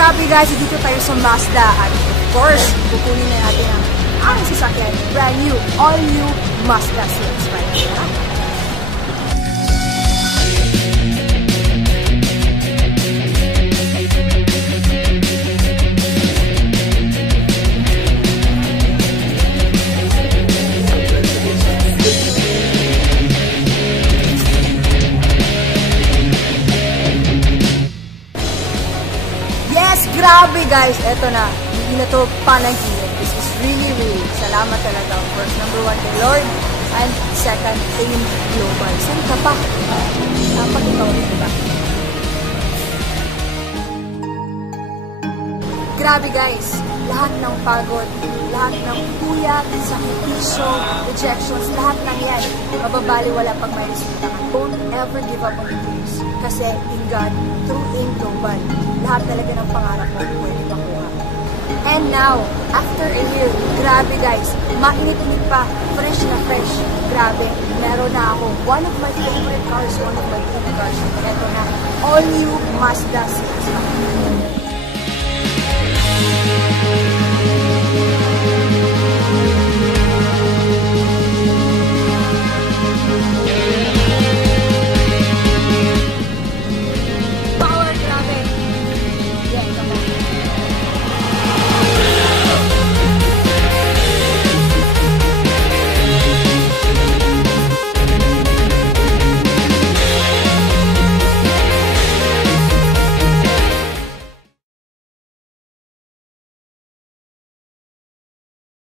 grabe guys, dito tayo sa Mazda at of course, kukunin na natin ang sasakyan. Brand new, all new Mazda CX-5. Grabe guys, eto na. Hindi na to panaginip. This is really, salamat talaga. First, number one kay Lord. And second, AIM Global. Saan ka pa? Dapat ikaw rin, diba? Grabe guys, lahat ng pagod, lahat ng puyat, sakripisyo, rejections, lahat ng yan, mababaliwala pag may resulta ka. Don't ever give up on your dreams. Kasi in God, through AIM Global, lahat talaga ng pangarap mo pwede makuha. And now, after a year, grabe guys, mainit-init pa, fresh na fresh. Grabe, meron na ako. One of my favorite cars, one of my dream cars. Ito na, all new Mazda CX-5.